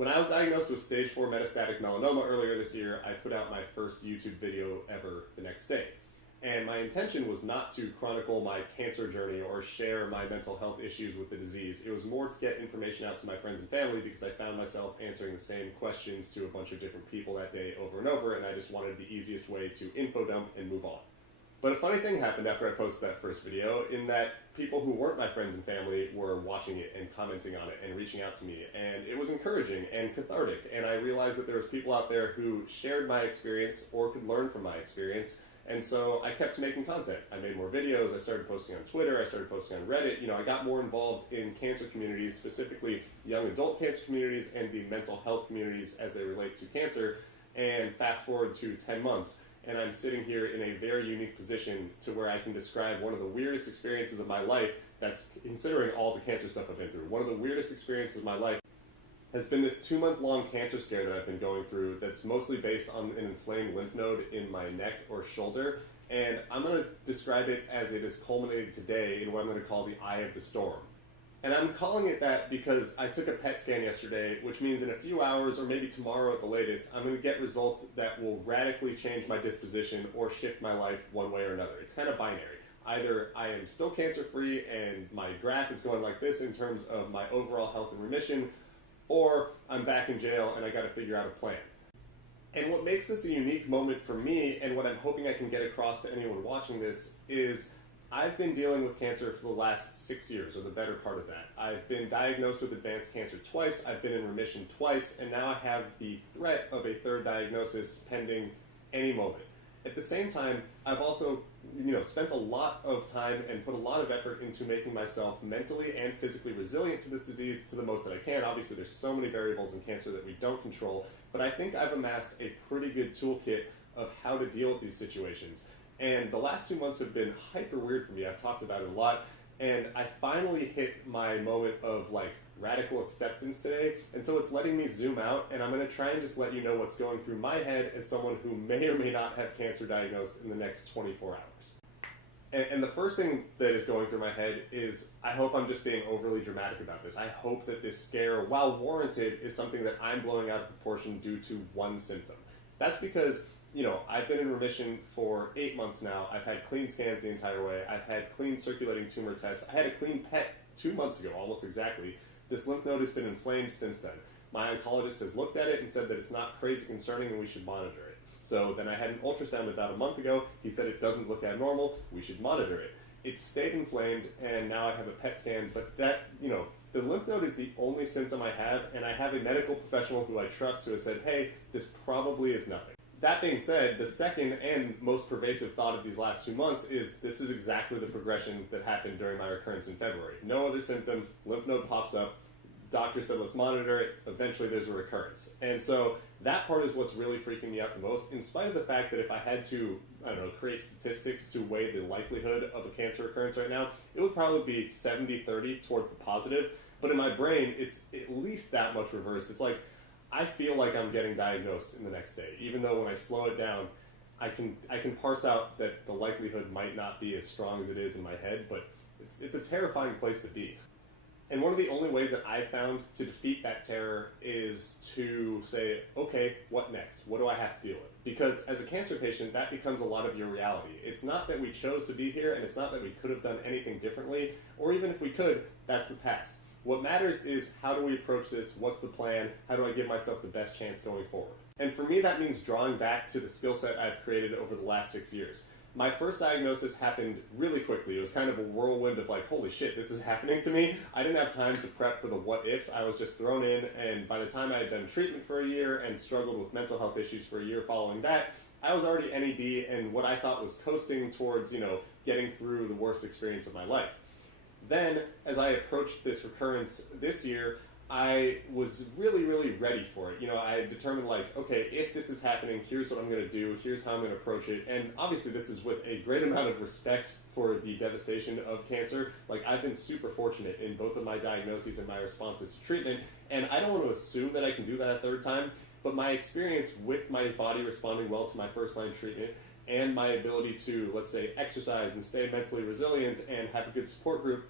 When I was diagnosed with stage 4 metastatic melanoma earlier this year, I put out my first YouTube video ever the next day. And my intention was not to chronicle my cancer journey or share my mental health issues with the disease. It was more to get information out to my friends and family because I found myself answering the same questions to a bunch of different people that day over and over, and I just wanted the easiest way to info dump and move on. But a funny thing happened after I posted that first video, in that people who weren't my friends and family were watching it and commenting on it and reaching out to me, and it was encouraging and cathartic, and I realized that there was people out there who shared my experience or could learn from my experience, and so I kept making content. I made more videos, I started posting on Twitter, I started posting on Reddit, I got more involved in cancer communities, specifically young adult cancer communities and the mental health communities as they relate to cancer, and fast forward to 10 months. And I'm sitting here in a very unique position to where I can describe one of the weirdest experiences of my life, that's considering all the cancer stuff I've been through. One of the weirdest experiences of my life has been this 2-month-long cancer scare that I've been going through that's mostly based on an inflamed lymph node in my neck or shoulder. And I'm going to describe it as it is culminated today in what I'm going to call the eye of the storm. And I'm calling it that because I took a PET scan yesterday, which means in a few hours or maybe tomorrow at the latest, I'm going to get results that will radically change my disposition or shift my life one way or another. It's kind of binary. Either I am still cancer-free and my graph is going like this in terms of my overall health and remission, or I'm back in jail and I got to figure out a plan. And what makes this a unique moment for me, and what I'm hoping I can get across to anyone watching this, is I've been dealing with cancer for the last 6 years, or the better part of that. I've been diagnosed with advanced cancer twice, I've been in remission twice, and now I have the threat of a third diagnosis pending any moment. At the same time, I've also spent a lot of time and put a lot of effort into making myself mentally and physically resilient to this disease to the most that I can. Obviously, there's so many variables in cancer that we don't control, but I think I've amassed a pretty good toolkit of how to deal with these situations. And the last 2 months have been hyper weird for me. I've talked about it a lot. And I finally hit my moment of radical acceptance today. And so it's letting me zoom out. And I'm going to try and just let you know what's going through my head as someone who may or may not have cancer diagnosed in the next 24 hours. And the first thing that is going through my head is, I hope I'm just being overly dramatic about this. I hope that this scare, while warranted, is something that I'm blowing out of proportion due to one symptom. That's because I've been in remission for 8 months now. I've had clean scans the entire way. I've had clean circulating tumor tests. I had a clean PET 2 months ago, almost exactly. This lymph node has been inflamed since then. My oncologist has looked at it and said that it's not crazy concerning and we should monitor it. So then I had an ultrasound about a month ago. He said it doesn't look abnormal. We should monitor it. It stayed inflamed, and now I have a PET scan. But that, the lymph node is the only symptom I have, and I have a medical professional who I trust who has said, hey, this probably is nothing. That being said, the second and most pervasive thought of these last 2 months is this is exactly the progression that happened during my recurrence in February. No other symptoms, lymph node pops up, doctor said let's monitor it, eventually there's a recurrence. And so that part is what's really freaking me out the most, in spite of the fact that if I had to, create statistics to weigh the likelihood of a cancer recurrence right now, it would probably be 70-30 towards the positive. But in my brain, it's at least that much reversed. It's like, I feel like I'm getting diagnosed in the next day, even though when I slow it down, I can parse out that the likelihood might not be as strong as it is in my head, but it's a terrifying place to be. And one of the only ways that I've found to defeat that terror is to say, okay, what next? What do I have to deal with? Because as a cancer patient, that becomes a lot of your reality. It's not that we chose to be here, and it's not that we could have done anything differently, or even if we could, that's the past. What matters is, how do we approach this? What's the plan? How do I give myself the best chance going forward? And for me, that means drawing back to the skill set I've created over the last 6 years. My first diagnosis happened really quickly. It was kind of a whirlwind of holy shit, this is happening to me. I didn't have time to prep for the what-ifs. I was just thrown in, and by the time I had done treatment for a year and struggled with mental health issues for a year following that, I was already NED and what I thought was coasting towards, getting through the worst experience of my life. Then, as I approached this recurrence this year, I was really, really ready for it. I determined okay, if this is happening, here's what I'm going to do, here's how I'm going to approach it. And obviously this is with a great amount of respect for the devastation of cancer. I've been super fortunate in both of my diagnoses and my responses to treatment, and I don't want to assume that I can do that a third time, but my experience with my body responding well to my first-line treatment and my ability to, let's say, exercise and stay mentally resilient and have a good support group,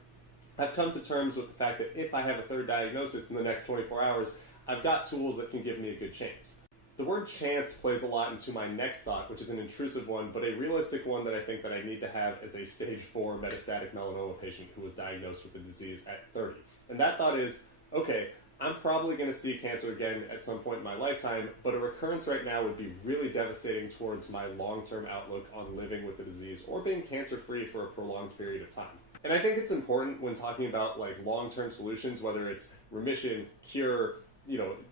I've come to terms with the fact that if I have a third diagnosis in the next 24 hours, I've got tools that can give me a good chance. The word chance plays a lot into my next thought, which is an intrusive one, but a realistic one that I think that I need to have as a stage 4 metastatic melanoma patient who was diagnosed with the disease at 30. And that thought is, okay, I'm probably going to see cancer again at some point in my lifetime, but a recurrence right now would be really devastating towards my long-term outlook on living with the disease or being cancer-free for a prolonged period of time. And I think it's important when talking about like long-term solutions, whether it's remission, cure,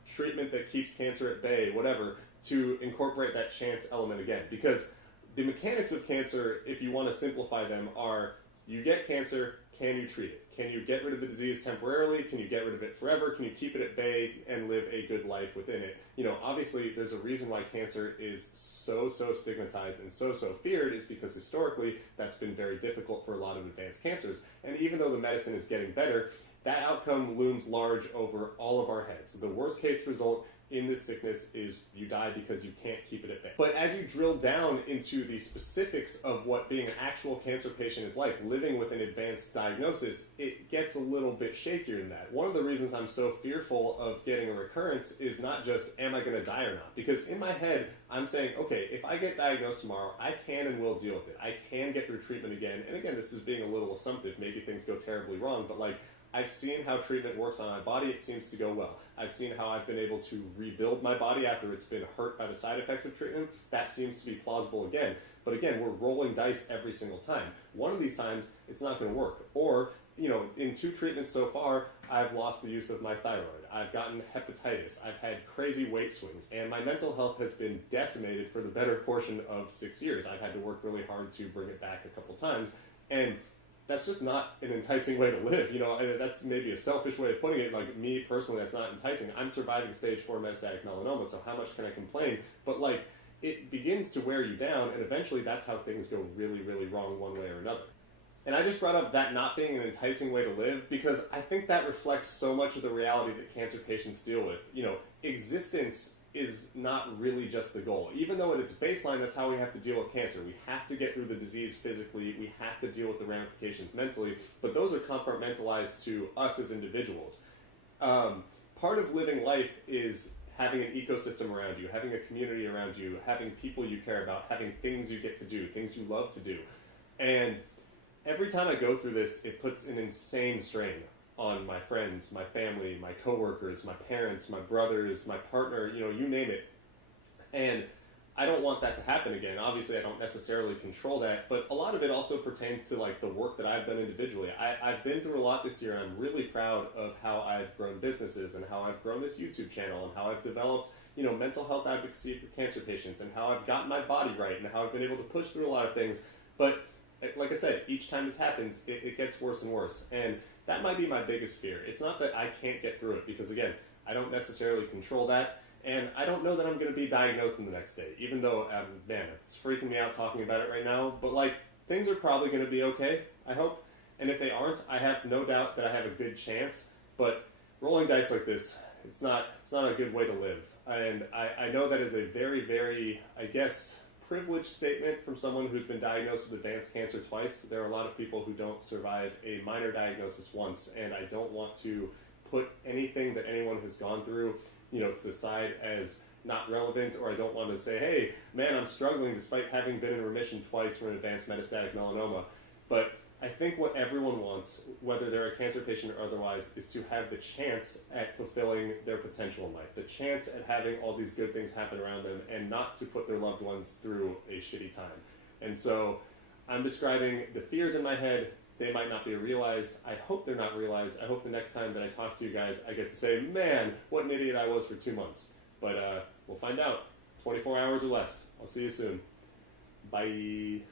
treatment that keeps cancer at bay, whatever, to incorporate that chance element again. Because the mechanics of cancer, if you want to simplify them, are you get cancer, can you treat it? Can you get rid of the disease temporarily? Can you get rid of it forever? Can you keep it at bay and live a good life within it? Obviously there's a reason why cancer is so stigmatized and so feared, is because historically that's been very difficult for a lot of advanced cancers. And even though the medicine is getting better, that outcome looms large over all of our heads. The worst case result in this sickness is you die because you can't keep it at bay. But as you drill down into the specifics of what being an actual cancer patient is like, living with an advanced diagnosis, it gets a little bit shakier than that. One of the reasons I'm so fearful of getting a recurrence is not just, am I going to die or not? Because in my head, I'm saying, okay, if I get diagnosed tomorrow, I can and will deal with it. I can get through treatment again. And again, this is being a little assumptive. Maybe things go terribly wrong, but I've seen how treatment works on my body. It seems to go well. I've seen how I've been able to rebuild my body after it's been hurt by the side effects of treatment. That seems to be plausible again. But again, we're rolling dice every single time. One of these times, it's not going to work. Or, in 2 treatments so far, I've lost the use of my thyroid. I've gotten hepatitis. I've had crazy weight swings. And my mental health has been decimated for the better portion of 6 years. I've had to work really hard to bring it back a couple times. And that's just not an enticing way to live. That's maybe a selfish way of putting it. Like, me personally, that's not enticing. I'm surviving stage 4 metastatic melanoma, so how much can I complain? But it begins to wear you down, and eventually that's how things go really, really wrong one way or another. And I just brought up that not being an enticing way to live because I think that reflects so much of the reality that cancer patients deal with. Existence is not really just the goal. Even though at its baseline, that's how we have to deal with cancer. We have to get through the disease physically. We have to deal with the ramifications mentally. But those are compartmentalized to us as individuals. Part of living life is having an ecosystem around you, having a community around you, having people you care about, having things you get to do, things you love to do. And every time I go through this, it puts an insane strain on my friends, my family, my coworkers, my parents, my brothers, my partner, you name it. And I don't want that to happen again. Obviously, I don't necessarily control that, but a lot of it also pertains to the work that I've done individually. I've been through a lot this year, and I'm really proud of how I've grown businesses and how I've grown this YouTube channel and how I've developed, mental health advocacy for cancer patients and how I've gotten my body right and how I've been able to push through a lot of things. But like I said, each time this happens, it gets worse and worse. And that might be my biggest fear. It's not that I can't get through it, because again, I don't necessarily control that, and I don't know that I'm going to be diagnosed in the next day, even though, it's freaking me out talking about it right now, but things are probably going to be okay, I hope, and if they aren't, I have no doubt that I have a good chance, but rolling dice like this, it's not a good way to live, and I know that is a very, very, privileged statement from someone who's been diagnosed with advanced cancer twice. There are a lot of people who don't survive a minor diagnosis once, and I don't want to put anything that anyone has gone through, to the side as not relevant, or I don't want to say, hey, man, I'm struggling despite having been in remission twice from an advanced metastatic melanoma. But I think what everyone wants, whether they're a cancer patient or otherwise, is to have the chance at fulfilling their potential in life, the chance at having all these good things happen around them, and not to put their loved ones through a shitty time. And so I'm describing the fears in my head. They might not be realized. I hope they're not realized. I hope the next time that I talk to you guys, I get to say, man, what an idiot I was for 2 months. But we'll find out. 24 hours or less. I'll see you soon. Bye.